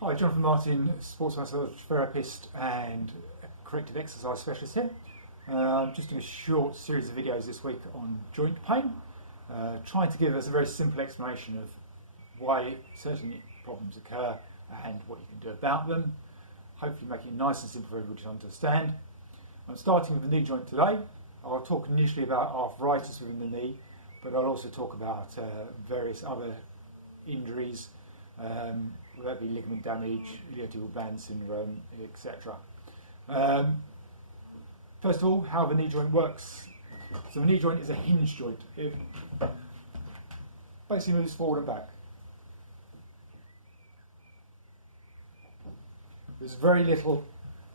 Hi, Jonathan Martin, sports massage therapist and corrective exercise specialist here. Just doing a short series of videos this week on joint pain, trying to give us a very simple explanation of why certain problems occur and what you can do about them, hopefully making it nice and simple for everybody to understand. I'm starting with the knee joint today. I'll talk initially about arthritis within the knee, but I'll also talk about various other injuries, whether that be ligament damage, iliotibial band syndrome, etc. First of all, how the knee joint works. So the knee joint is a hinge joint. It basically moves forward and back. There's very little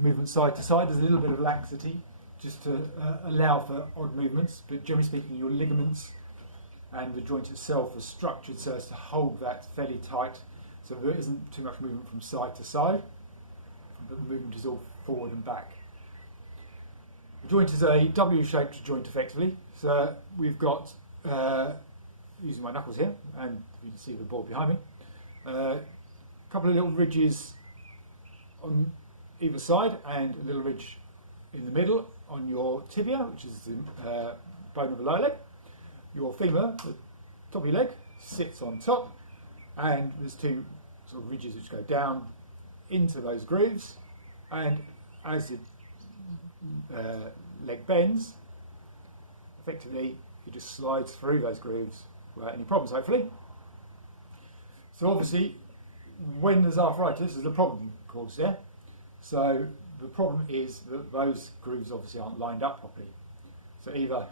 movement side to side. There's a little bit of laxity just to allow for odd movements, but generally speaking your ligaments and the joint itself are structured so as to hold that fairly tight, so there isn't too much movement from side to side, but the movement is all forward and back. The joint is a W-shaped joint effectively, so we've got, using my knuckles here, and you can see the board behind me, a couple of little ridges on either side and a little ridge in the middle on your tibia, which is the bone of the lower leg. Your femur, the top of your leg, sits on top, and there's two sort of ridges which go down into those grooves, and as the leg bends, effectively it just slides through those grooves without any problems, hopefully. So obviously when there's arthritis there's a problem caused there. So the problem is that those grooves obviously aren't lined up properly. So either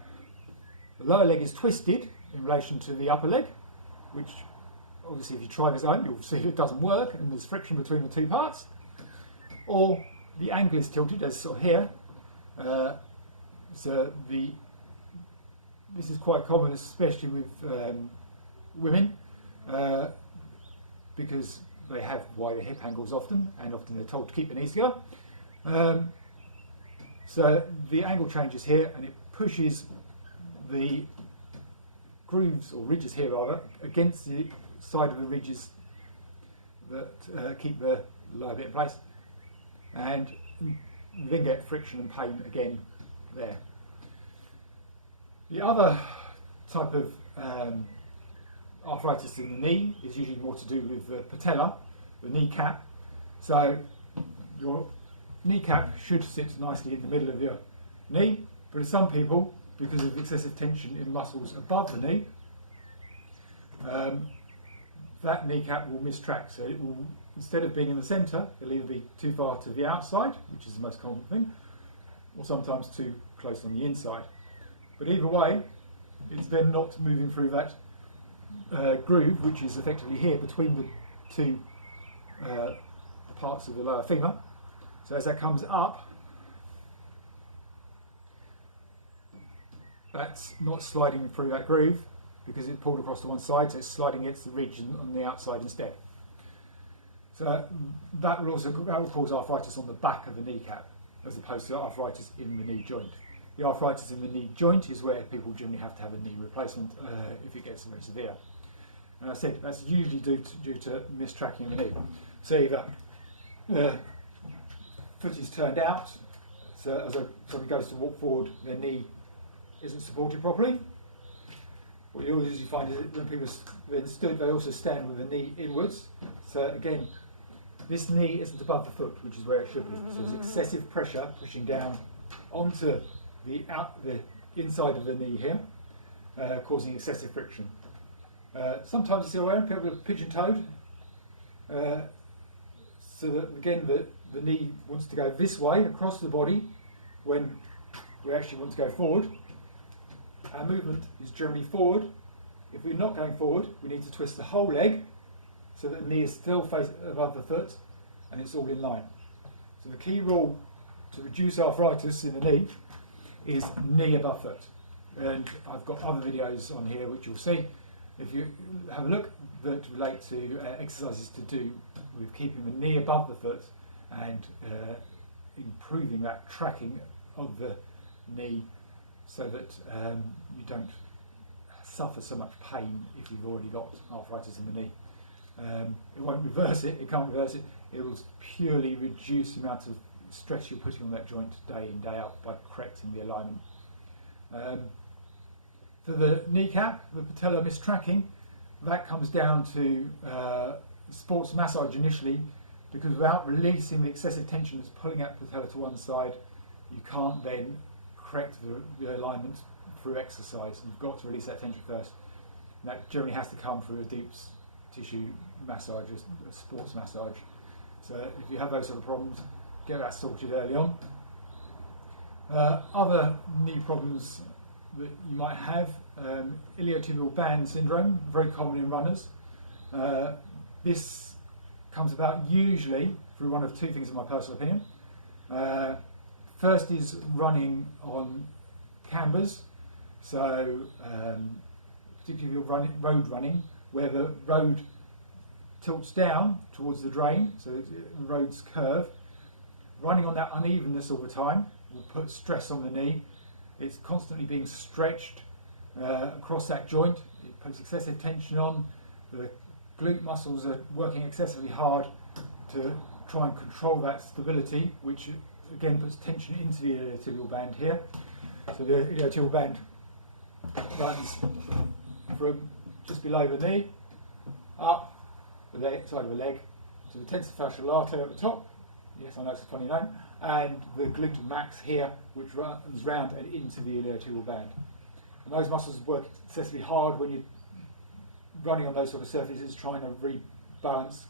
the lower leg is twisted in relation to the upper leg, which obviously if you try this out you'll see it doesn't work and there's friction between the two parts, or the angle is tilted as sort of here. So this is quite common, especially with women, because they have wider hip angles often, and often they're told to keep the knees together. So the angle changes here and it pushes the grooves, or ridges here rather, against the side of the ridges that keep the lower bit in place, and you then get friction and pain again there. The other type of arthritis in the knee is usually more to do with the patella, the kneecap. So your kneecap should sit nicely in the middle of your knee, but in some people, because of excessive tension in muscles above the knee, that kneecap will mistrack. So it will, instead of being in the centre, it'll either be too far to the outside, which is the most common thing, or sometimes too close on the inside. But either way, it's then not moving through that groove, which is effectively here between the two parts of the lower femur. So as that comes up, that's not sliding through that groove because it's pulled across to one side, so it's sliding against the ridge on the outside instead. So that will cause arthritis on the back of the kneecap as opposed to arthritis in the knee joint. The arthritis in the knee joint is where people generally have to have a knee replacement if it gets very severe. And I said that's usually due to mistracking the knee. So either the foot is turned out, so as someone goes to walk forward, their knee isn't supported properly. What you'll usually find is that when people then stood, they also stand with the knee inwards. So again, this knee isn't above the foot, which is where it should be. So there's excessive pressure pushing down onto the inside of the knee here, causing excessive friction. Sometimes you see where people are pigeon-toed, so that again the knee wants to go this way across the body when we actually want to go forward. Our movement is generally forward. If we're not going forward, we need to twist the whole leg so that the knee is still faced above the foot and it's all in line. So the key rule to reduce arthritis in the knee is knee above foot. And I've got other videos on here which you'll see if you have a look that relate to exercises to do with keeping the knee above the foot and improving that tracking of the knee so that you don't suffer so much pain if you've already got arthritis in the knee. It won't reverse it, it can't reverse it. It will purely reduce the amount of stress you're putting on that joint day in, day out by correcting the alignment. For the kneecap, the patella mistracking, that comes down to sports massage initially, because without releasing the excessive tension that's pulling that patella to one side, you can't then correct the alignment through exercise. You've got to release that tension first. And that generally has to come through a deep tissue massage, a sports massage. So if you have those sort of problems, get that sorted early on. Other knee problems that you might have, iliotibial band syndrome, very common in runners. This comes about usually through one of two things in my personal opinion. First is running on cambers, so particularly road running, where the road tilts down towards the drain, so the road's curve. Running on that unevenness all the time will put stress on the knee. It's constantly being stretched across that joint. It puts excessive tension on. The glute muscles are working excessively hard to try and control that stability, which again puts tension into the iliotibial band here. So the iliotibial band runs from just below the knee, up the side of the leg, to the tensor fascial lata at the top. Yes, I know it's a funny name. And the gluteal max here, which runs round and into the iliotibial band. And those muscles work excessively hard when you're running on those sort of surfaces, trying to rebalance,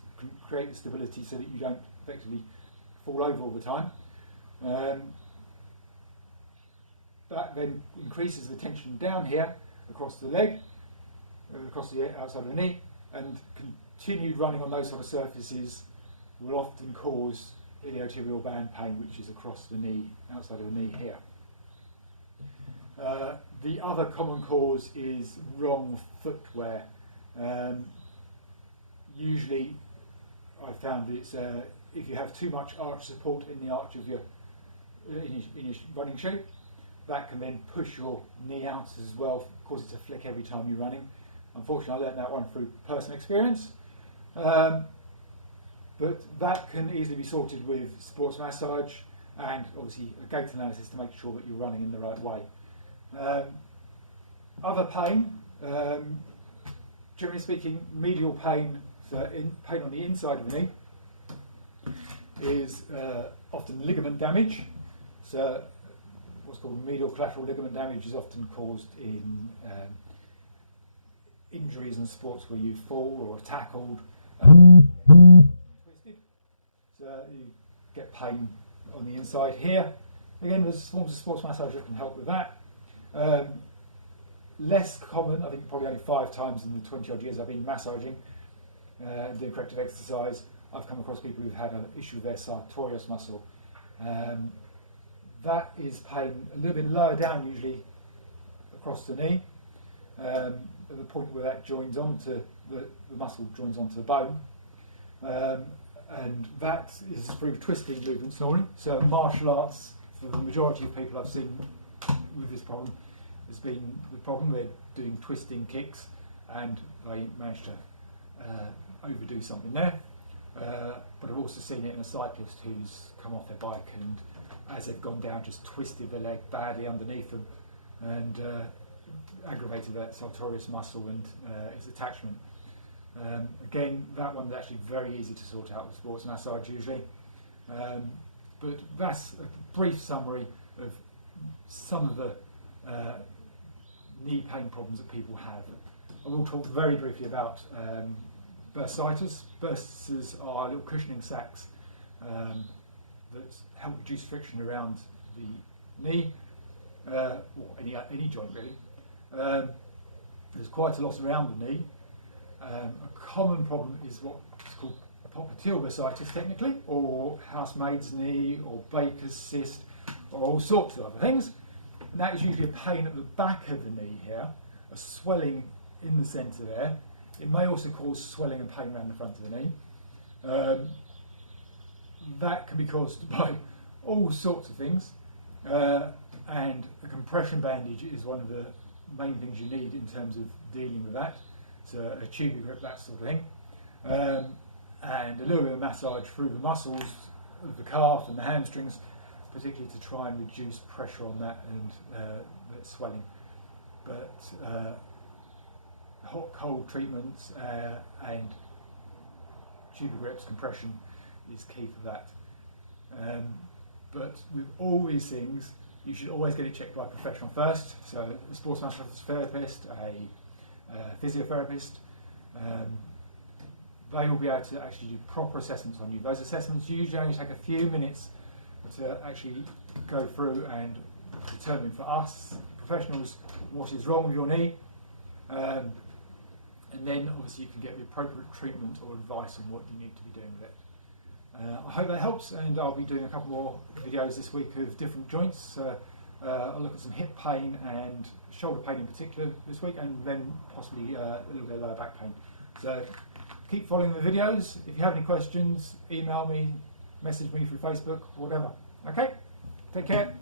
create the stability so that you don't effectively fall over all the time. That then increases the tension down here across the leg, across the outside of the knee, and continued running on those sort of surfaces will often cause iliotibial band pain, which is across the knee, outside of the knee here. The other common cause is wrong footwear. Usually, I've found it's if you have too much arch support in the arch of your running shoe, that can then push your knee out as well, cause it to flick every time you're running. Unfortunately, I learned that one through personal experience. But that can easily be sorted with sports massage and obviously a gait analysis to make sure that you're running in the right way. Other pain, generally speaking, medial pain, so pain on the inside of the knee, is often ligament damage. So what's called medial collateral ligament damage is often caused in injuries in sports where you fall or are tackled. Twisted. So you get pain on the inside here. Again, there's forms of sports massage that can help with that. Less common, I think probably only 5 times in the 20 odd years I've been massaging, doing corrective exercise, I've come across people who've had an issue with their sartorius muscle. That is pain a little bit lower down usually across the knee, at the point where that joins onto the muscle joins onto the bone. And that is through twisting movements normally. So martial arts, for the majority of people I've seen with this problem, has been the problem. They're doing twisting kicks and they manage to overdo something there. But I've also seen it in a cyclist who's come off their bike and as they've gone down just twisted the leg badly underneath them and aggravated that sartorius muscle and its attachment. Again, that one's actually very easy to sort out with sports massage usually. But that's a brief summary of some of the knee pain problems that people have. I will talk very briefly about bursitis. Bursitis are little cushioning sacs that help reduce friction around the knee, or any joint really. There's quite a lot around the knee. A common problem is what's called popliteal bursitis technically, or housemaid's knee, or Baker's cyst, or all sorts of other things. And that is usually a pain at the back of the knee here, a swelling in the centre there. It may also cause swelling and pain around the front of the knee. That can be caused by all sorts of things, and a compression bandage is one of the main things you need in terms of dealing with that. So a tubing grip, that sort of thing. and a little bit of massage through the muscles of the calf and the hamstrings, particularly to try and reduce pressure on that and that swelling. But hot cold treatments and tuber grips, compression is key for that. But with all these things, you should always get it checked by a professional first. So a sports massage therapist, a physiotherapist, they will be able to actually do proper assessments on you. Those assessments usually only take a few minutes to actually go through and determine for us professionals what is wrong with your knee, and then obviously you can get the appropriate treatment or advice on what you need to be doing with it. I hope that helps, and I'll be doing a couple more videos this week of different joints. I'll look at some hip pain and shoulder pain in particular this week, and then possibly a little bit of lower back pain. So keep following the videos. If you have any questions, email me, message me through Facebook, whatever. Okay? Take care.